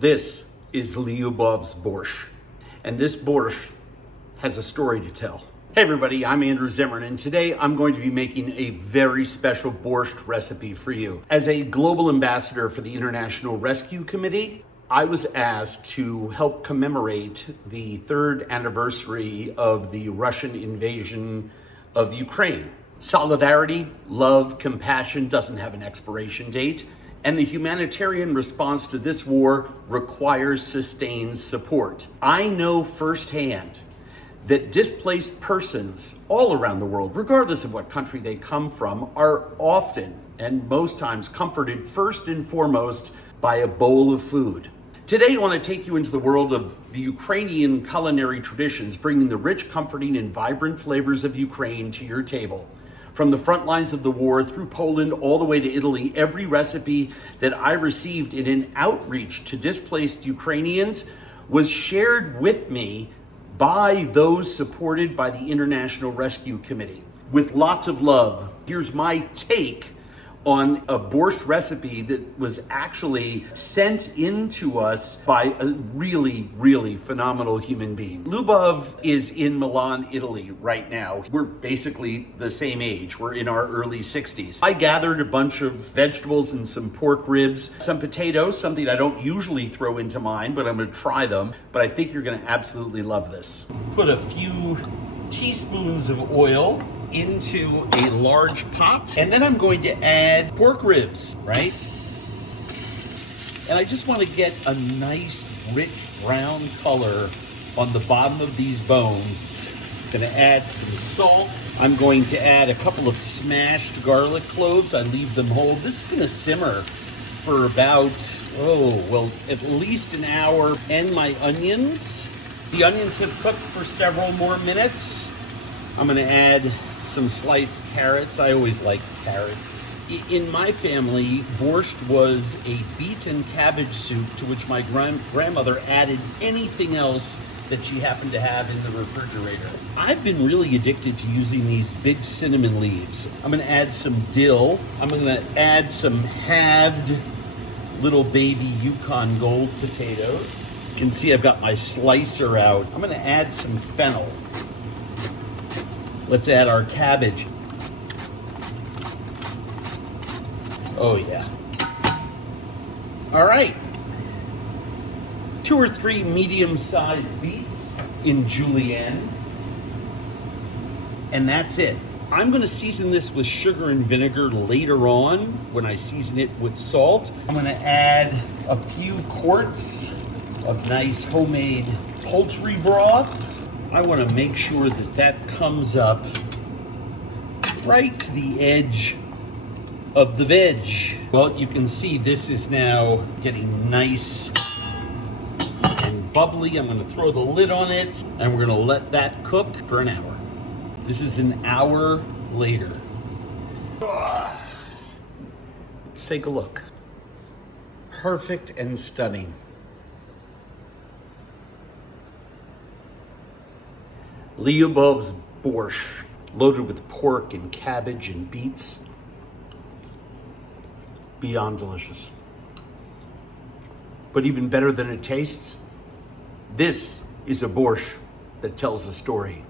This is Liubov's borscht, and this borscht has a story to tell. Hey everybody, I'm Andrew Zimmern, and today I'm going to be making a very special borscht recipe for you. As a global ambassador for the International Rescue Committee, I was asked to help commemorate the 3rd anniversary of the Russian invasion of Ukraine. Solidarity, love, compassion doesn't have an expiration date, and the humanitarian response to this war requires sustained support. I know firsthand that displaced persons all around the world, regardless of what country they come from, are often and most times comforted first and foremost by a bowl of food. Today, I want to take you into the world of the Ukrainian culinary traditions, bringing the rich, comforting, and vibrant flavors of Ukraine to your table. From the front lines of the war through Poland all the way to Italy, every recipe that I received in an outreach to displaced Ukrainians was shared with me by those supported by the International Rescue Committee. With lots of love, here's my take on a borscht recipe that was actually sent in to us by a really, really phenomenal human being. Liubov is in Milan, Italy right now. We're basically the same age. We're in our early 60s. I gathered a bunch of vegetables and some pork ribs, some potatoes, something I don't usually throw into mine, but I'm gonna try them. But I think you're gonna absolutely love this. Put a few teaspoons of oil into a large pot, and then I'm going to add pork ribs, right? And I just want to get a nice rich brown color on the bottom of these bones. Gonna add some salt. I'm going to add a couple of smashed garlic cloves. I leave them whole. This is gonna simmer for about, at least an hour. And my onions. The onions have cooked for several more minutes. I'm gonna add some sliced carrots. I always like carrots. In my family, borscht was a beet and cabbage soup to which my grandmother added anything else that she happened to have in the refrigerator. I've been really addicted to using these big cinnamon leaves. I'm gonna add some dill. I'm gonna add some halved little baby Yukon Gold potatoes. You can see I've got my slicer out. I'm gonna add some fennel. Let's add our cabbage. Oh yeah. All right. 2 or 3 medium-sized beets in julienne. And that's it. I'm gonna season this with sugar and vinegar later on when I season it with salt. I'm gonna add a few quarts of nice homemade poultry broth. I want to make sure that that comes up right to the edge of the veg. Well, you can see this is now getting nice and bubbly. I'm going to throw the lid on it, and we're going to let that cook for an hour. This is an hour later. Let's take a look. Perfect and stunning. Liubov's borscht, loaded with pork and cabbage and beets. Beyond delicious. But even better than it tastes, this is a borscht that tells a story.